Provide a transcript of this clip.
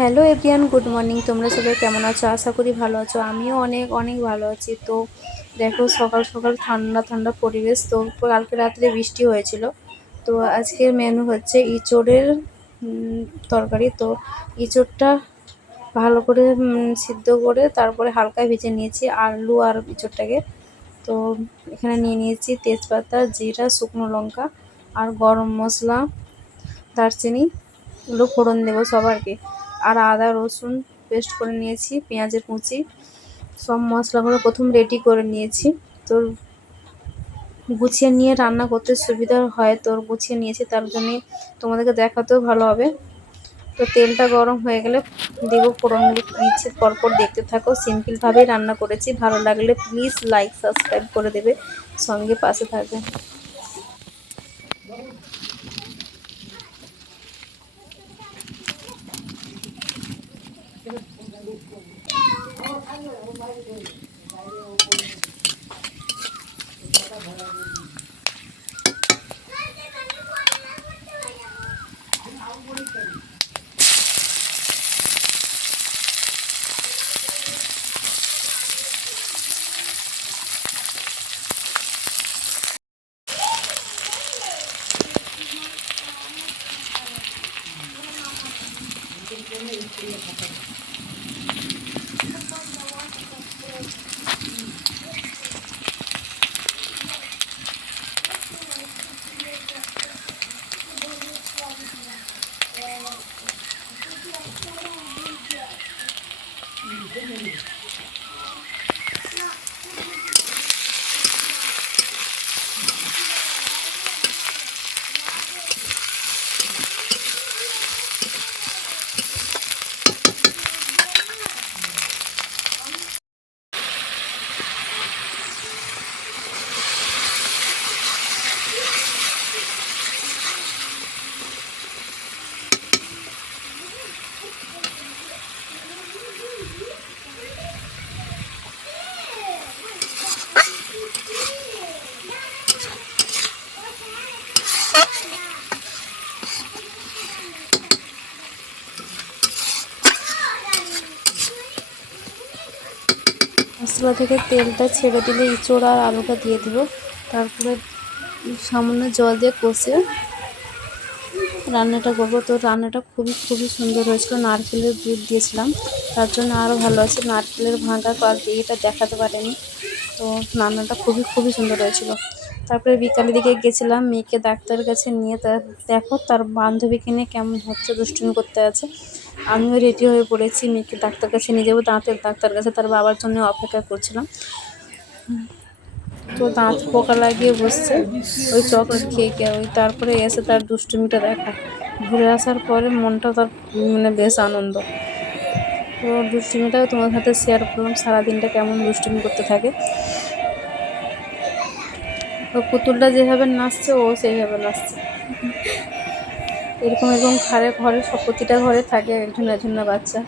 Hello everyone, good morning. তোমরা সবাই কেমন আছো? আশা করি ভালো আছো। আমিও অনেক অনেক ভালো আছি। তো দেখো, সকাল সকাল ঠান্ডা ঠান্ডা পরিবেশ। তো কালকে রাত্রে বৃষ্টি হয়েছিল। তো আজকের মেনু হচ্ছে ইঁচড়ের তরকারি। তো ইঁচড়টা ভালো করে সিদ্ধ করে তারপরে হালকা ভেজে নিয়েছি আলু আর ইঁচড়টাকে। তো এখানে নিয়ে নিয়েছি তেজপাতা, জিরা, শুকনো লঙ্কা আর গরম মশলা, দারচিনি, এগুলো ফোড়ন দেবো সবারকে। আর আদা রসুন পেস্ট করে নিয়েছি, পেঁয়াজের কুচি, সব মশলাগুলো প্রথম রেডি করে নিয়েছি। তো গুছিয়ে নিয়ে রান্না করতে সুবিধা হয়, তো গুছিয়ে নিয়েছি, তার জন্যে তোমাদেরকে দেখাতেও ভালো হবে। তো তেলটা গরম হয়ে গেলে দেবো ফোড়নগুলো, দিচ্ছি পরপর দেখতে থাকো। সিম্পলভাবেই রান্না করেছি। ভালো লাগলে প্লিজ লাইক সাবস্ক্রাইব করে দেবে, সঙ্গে পাশে থাকবে। মশলা থেকে তেলটা ছেড়ে দিলে ইঁচড় আর আলুটা দিয়ে দেবো। তারপরে সামান্য জল দিয়ে কষে রান্নাটা করবো। তো রান্নাটা খুবই খুবই সুন্দর হয়েছিল। নারকেলের দুধ দিয়েছিলাম, তার জন্য আরও ভালো আছে। নারকেলের ভাঙা এটা দেখাতে পারেনি। তো রান্নাটা খুবই খুবই সুন্দর হয়েছিল। তারপরে বিকালের দিকে গেছিলাম মেয়েকে ডাক্তারের কাছে নিয়ে। দেখো তার বান্ধবীকে নিয়ে কেমন হচ্ছে, দুষ্টুমি করতে আছে। আমিও রেডি হয়ে পড়েছি, মেয়েকে ডাক্তার কাছে নিয়ে যাবো, দাঁতের ডাক্তার কাছে। তার বাবার জন্য অপেক্ষা করছিলাম। তো দাঁত পোকা লাগিয়ে বসছে ওই চকলেট খেয়ে খেয়ে। ওই তারপরে এসে তার দুষ্টুমিটা দেখা, ঘুরে আসার পরে মনটা তার বেশ আনন্দ। তো দুষ্টুমিটাও তোমার সাথে শেয়ার করলাম, সারাদিনটা কেমন দুষ্টুমি করতে থাকে। তো পুতুলটা যেভাবে নাচছে ও সেইভাবে নাচছে। এরকম ঘরে ঘরে সব প্রতিটা ঘরে থাকে একজন একজন বাচ্চা।